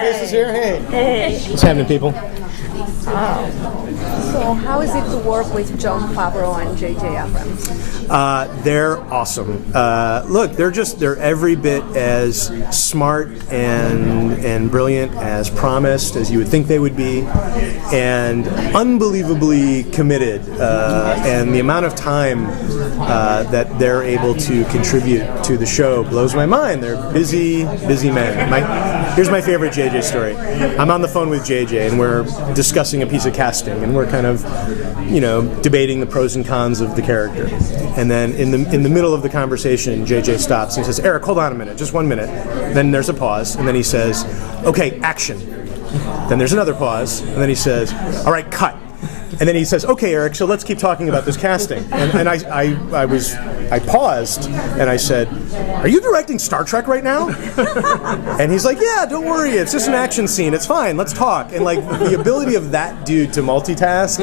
Faces here. Hey. Hey. What's happening, people? So how is it to work with Jon Favreau and J.J. Abrams? They're awesome. Look, they're every bit as smart and brilliant as promised, as you would think they would be, and unbelievably committed. And the amount of time that they're able to contribute to the show blows my mind. They're busy men. Here's my favorite JJ story. I'm on the phone with JJ, and we're discussing a piece of casting, and we're kind of, debating the pros and cons of the character. And then in the middle of the conversation, JJ stops and he says, "Eric, hold on a minute, just 1 minute." Then there's a pause, and then he says, "Okay, action." Then there's another pause, and then he says, "All right, cut." And then he says, "Okay, Eric, so let's keep talking about this casting." And I paused, and I said, "Are you directing Star Trek right now?" And he's like, "Yeah, don't worry, it's just an action scene, it's fine, let's talk." And like, the ability of that dude to multitask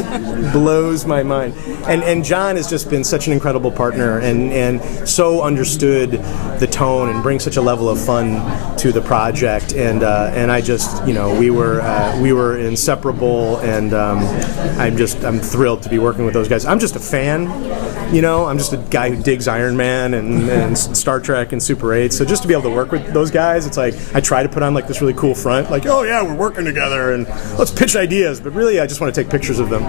blows my mind. And John has just been such an incredible partner, and so understood the tone and brings such a level of fun to the project. And I just, we were inseparable, and I'm thrilled to be working with those guys. I'm just a fan, I'm just a guy who digs Iron Man and Star Trek and Super 8. So just to be able to work with those guys, it's like I try to put on like this really cool front, like, oh yeah, we're working together and let's pitch ideas. But really, I just want to take pictures of them.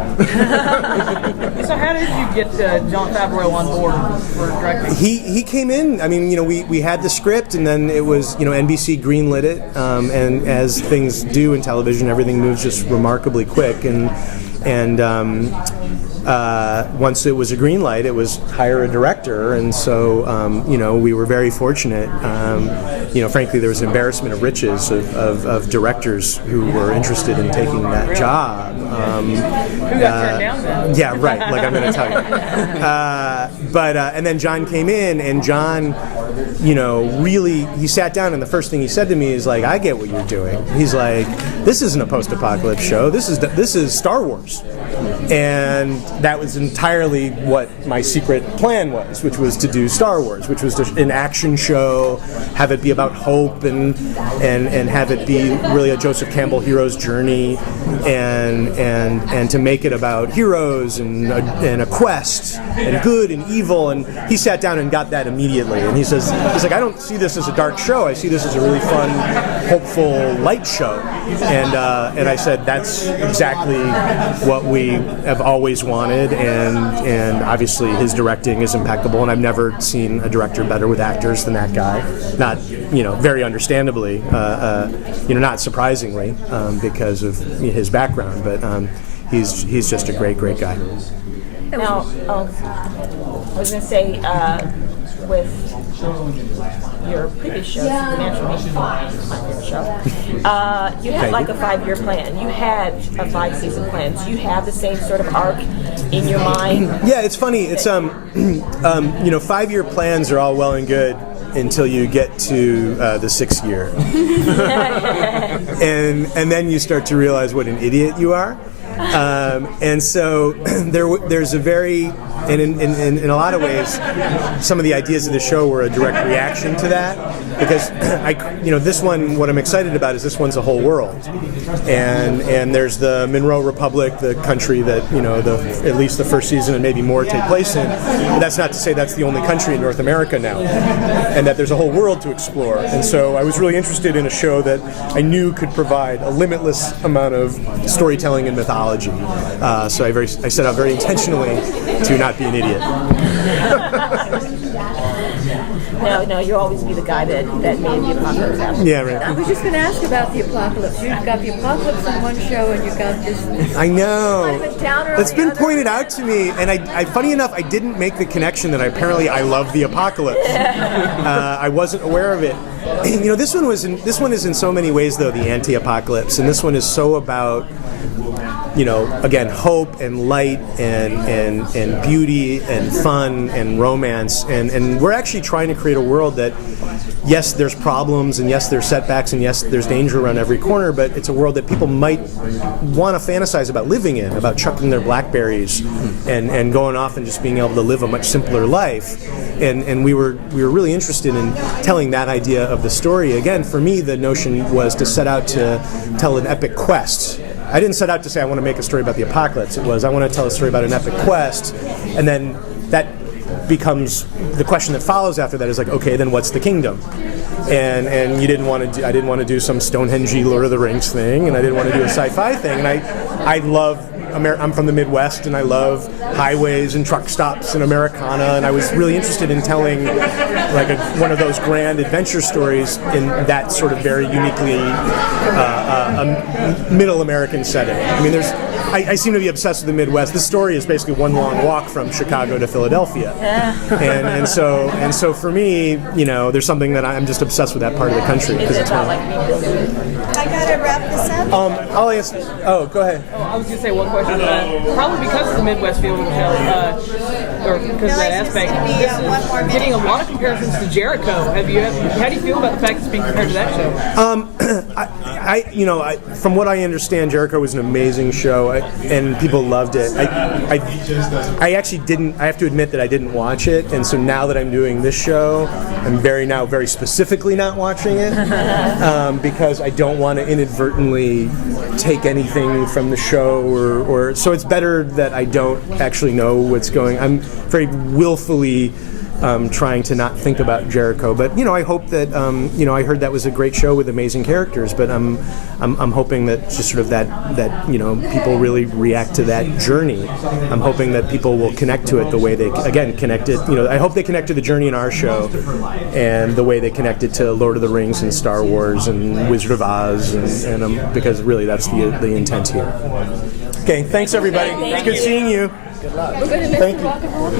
So how did you get Jon Favreau on board for directing? He came in. I mean, we had the script, and then it was, NBC greenlit it, and as things do in television, everything moves just remarkably quick. And once it was a green light, it was hire a director, and so we were very fortunate. Frankly, there was an embarrassment of riches of directors who were interested in taking that job. Who got turned down then? Yeah, right. Like I'm going to tell you. And then John came in, and John, really, he sat down, and the first thing he said to me is like, "I get what you're doing." He's like, "This isn't a post-apocalypse show. This is Star Wars." And that was entirely what my secret plan was, which was to do Star Wars, which was an action show, have it be about hope, and have it be really a Joseph Campbell hero's journey, and to make it about heroes and a quest and good and evil. And he sat down and got that immediately. And he's like, "I don't see this as a dark show. I see this as a really fun, hopeful, light show." And I said, "That's exactly what we have always wanted," and obviously his directing is impeccable, and I've never seen a director better with actors than that guy. Not, very understandably, not surprisingly, because of his background, but he's just a great guy. Now, I was going to say, with your previous show, Supernatural, my favorite show, you had like a 5-year plan. You had a 5-season plan. Do you have the same sort of arc in your mind? Yeah, it's funny. It's 5-year plans are all well and good until you get to the 6th year, and then you start to realize what an idiot you are. And so there's a very, and in a lot of ways, some of the ideas of the show were a direct reaction to that, because this one, what I'm excited about is this one's a whole world, and there's the Monroe Republic, the country that at least the first season and maybe more take place in. But that's not to say that's the only country in North America now, and that there's a whole world to explore. And so I was really interested in a show that I knew could provide a limitless amount of storytelling and mythology. So I set out very intentionally to not be an idiot. No, you'll always be the guy that made the apocalypse happen. Yeah, right. I was just going to ask about the apocalypse. You've got the apocalypse on one show, and you've got this. I know. Kind of a downer. That's been pointed out to me, and I funny enough, I didn't make the connection that I love the apocalypse. I wasn't aware of it. This one is in so many ways though the anti-apocalypse, and this one is so about, again, hope and light and beauty and fun and romance, and we're actually trying to create a world that, yes, there's problems, and yes, there's setbacks, and yes, there's danger around every corner, but it's a world that people might want to fantasize about living in, about chucking their blackberries and going off and just being able to live a much simpler life. and we were really interested in telling that idea of the story. Again, for me, the notion was to set out to tell an epic quest. I didn't set out to say I want to make a story about the apocalypse. It was I want to tell a story about an epic quest, and then that becomes the question that follows after that is like, okay, then what's the kingdom? And you didn't want to. I didn't want to do some Stonehenge Lord of the Rings thing, and I didn't want to do a sci-fi thing. And I love. I'm from the Midwest, and I love highways and truck stops and Americana, and I was really interested in telling like one of those grand adventure stories in that sort of very uniquely middle American setting. I mean, I seem to be obsessed with the Midwest. This story is basically one long walk from Chicago to Philadelphia, and so for me, there's something that I'm just obsessed with that part of the country. Is it about like rebuilding? I gotta wrap this up. I'll answer. Oh, go ahead. I was going to say one question. Probably because of the Midwest feel of the show, or because of that aspect, this is getting a lot of comparisons to Jericho. How do you feel about the fact it's being compared to that show? From what I understand, Jericho was an amazing show, and people loved it. I actually didn't. I have to admit that I didn't watch it, and so now that I'm doing this show, I'm very specifically not watching it because I don't want to inadvertently take anything from the show, or so it's better that I don't actually know what's going. I'm very willfully trying to not think about Jericho, but I hope that I heard that was a great show with amazing characters, but I'm hoping that just sort of that people really react to that journey. I'm hoping that people will connect to it the way they connect it. I hope they connect to the journey in our show and the way they connected to Lord of the Rings and Star Wars and Wizard of Oz, and because really that's the intent here. Okay, thanks everybody. It's good seeing you. We're going to miss the rock and roll.